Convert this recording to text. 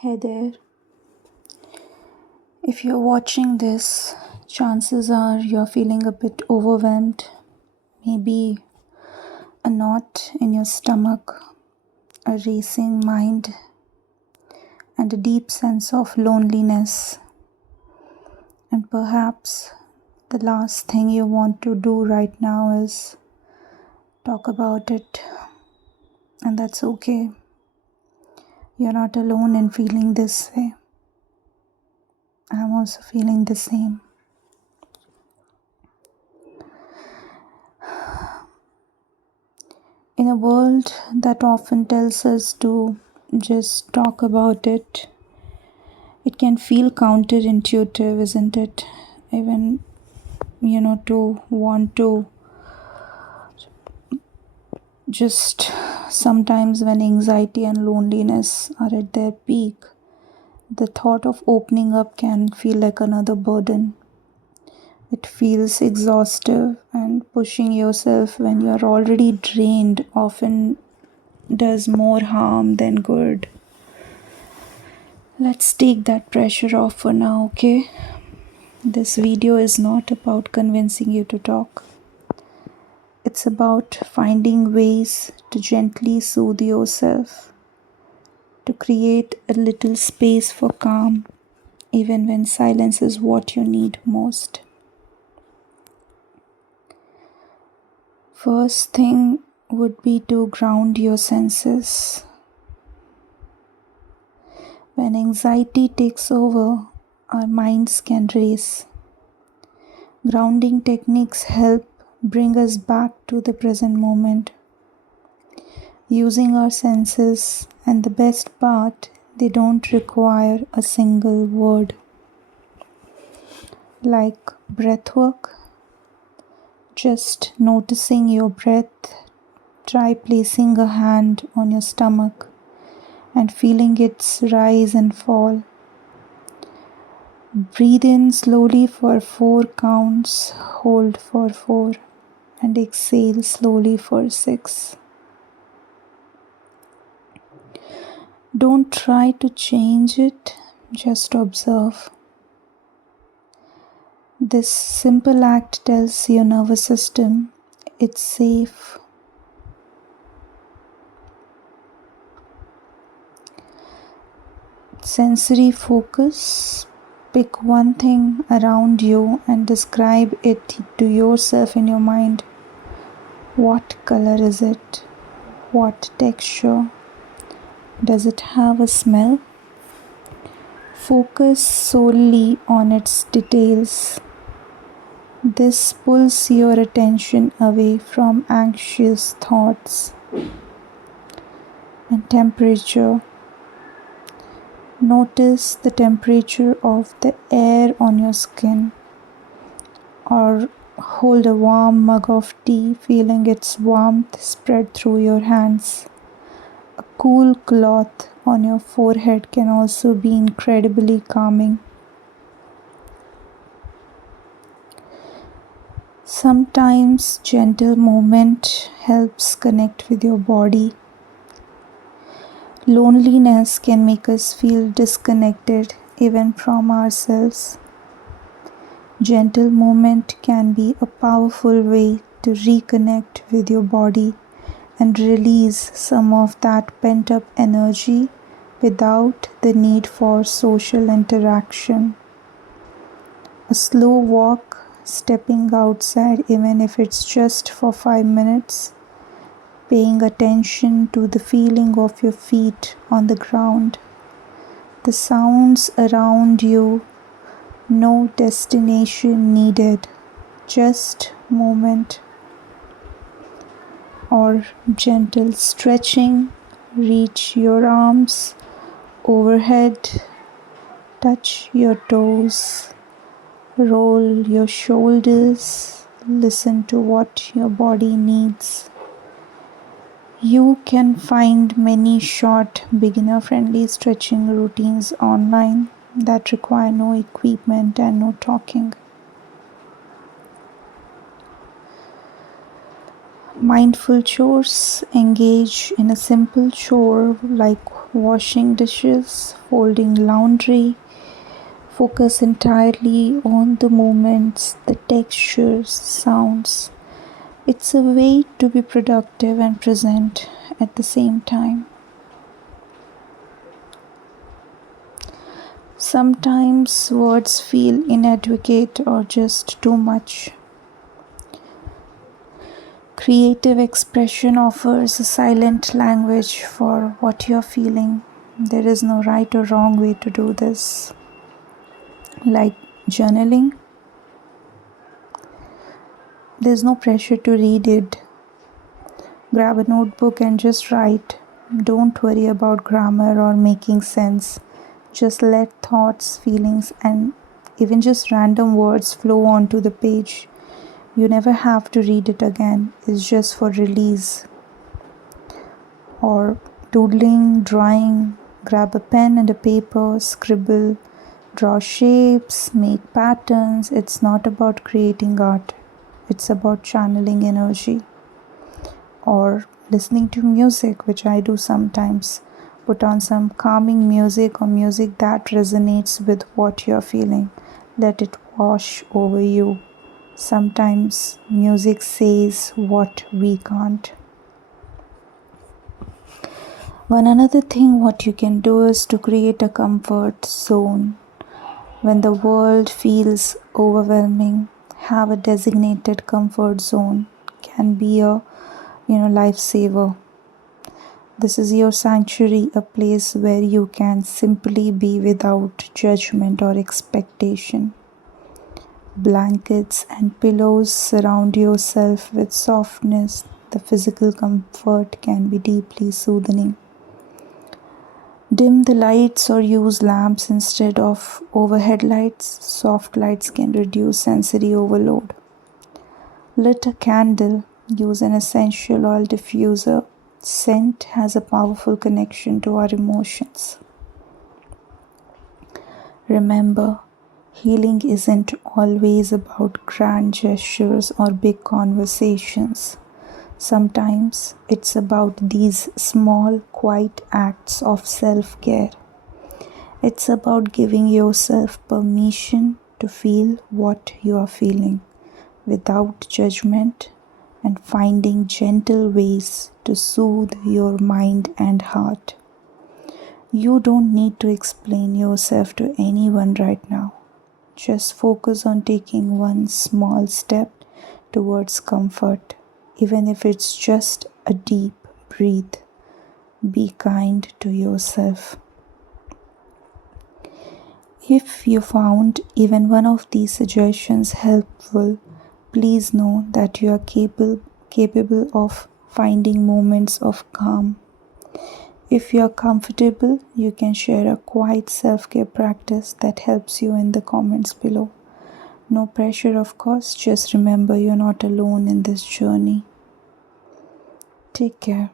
Hey there. If you're watching this, chances are you're feeling a bit overwhelmed, maybe a knot in your stomach, a racing mind, and a deep sense of loneliness. And perhaps the last thing you want to do right now is talk about it, and that's okay. You're not alone in feeling this way. I'm also feeling the same. In a world that often tells us to just talk about it, it can feel counterintuitive, isn't it? Even, to want to just sometimes when anxiety and loneliness are at their peak, the thought of opening up can feel like another burden. It feels exhaustive, and pushing yourself when you are already drained often does more harm than good. Let's take that pressure off for now, okay? This video is not about convincing you to talk. It's about finding ways to gently soothe yourself, to create a little space for calm, even when silence is what you need most. First thing would be to ground your senses. When anxiety takes over, our minds can race. Grounding techniques help bring us back to the present moment. Using our senses, and the best part, they don't require a single word. Like breath work, just noticing your breath, try placing a hand on your stomach and feeling its rise and fall. Breathe in slowly for 4 counts, hold for 4, and exhale slowly for 6. Don't try to change it, just observe. This simple act tells your nervous system it's safe. Sensory focus. Pick one thing around you and describe it to yourself in your mind. What color is it? What texture? Does it have a smell? Focus solely on its details. This pulls your attention away from anxious thoughts. And temperature. Notice the temperature of the air on your skin, or hold a warm mug of tea, feeling its warmth spread through your hands. A cool cloth on your forehead can also be incredibly calming. Sometimes gentle movement helps connect with your body. Loneliness can make us feel disconnected even from ourselves. Gentle movement can be a powerful way to reconnect with your body and release some of that pent-up energy without the need for social interaction. A slow walk, stepping outside even if it's just for 5 minutes, paying attention to the feeling of your feet on the ground, the sounds around you, no destination needed, just movement. Or gentle stretching, reach your arms overhead, touch your toes, roll your shoulders, listen to what your body needs. You can find many short beginner-friendly stretching routines online that require no equipment and no talking. Mindful chores. Engage in a simple chore like washing dishes, folding laundry. Focus entirely on the movements, the textures, sounds. It's a way to be productive and present at the same time. Sometimes words feel inadequate or just too much. Creative expression offers a silent language for what you're feeling. There is no right or wrong way to do this. Like journaling, there's no pressure to read it. Grab a notebook and just write. Don't worry about grammar or making sense. Just let thoughts, feelings, and even just random words flow onto the page. You never have to read it again. It's just for release. Or doodling, drawing, grab a pen and a paper, scribble, draw shapes, make patterns. It's not about creating art. It's about channeling energy. Or listening to music, which I do sometimes. Put on some calming music or music that resonates with what you're feeling. Let it wash over you. Sometimes music says what we can't. One another thing what you can do is to create a comfort zone. When the world feels overwhelming, have a designated comfort zone. Can be a lifesaver. This is your sanctuary, a place where you can simply be without judgment or expectation. Blankets and pillows surround yourself with softness. The physical comfort can be deeply soothing. Dim the lights or use lamps instead of overhead lights. Soft lights can reduce sensory overload. Lit a candle. Use an essential oil diffuser. Scent has a powerful connection to our emotions. Remember, healing isn't always about grand gestures or big conversations. Sometimes it's about these small, quiet acts of self-care. It's about giving yourself permission to feel what you are feeling without judgment and finding gentle ways to soothe your mind and heart. You don't need to explain yourself to anyone right now. Just focus on taking one small step towards comfort, even if it's just a deep breath. Be kind to yourself. If you found even one of these suggestions helpful, please know that you are capable of finding moments of calm. If you are comfortable, you can share a quiet self-care practice that helps you in the comments below. No pressure, of course, just remember you're not alone in this journey. Take care.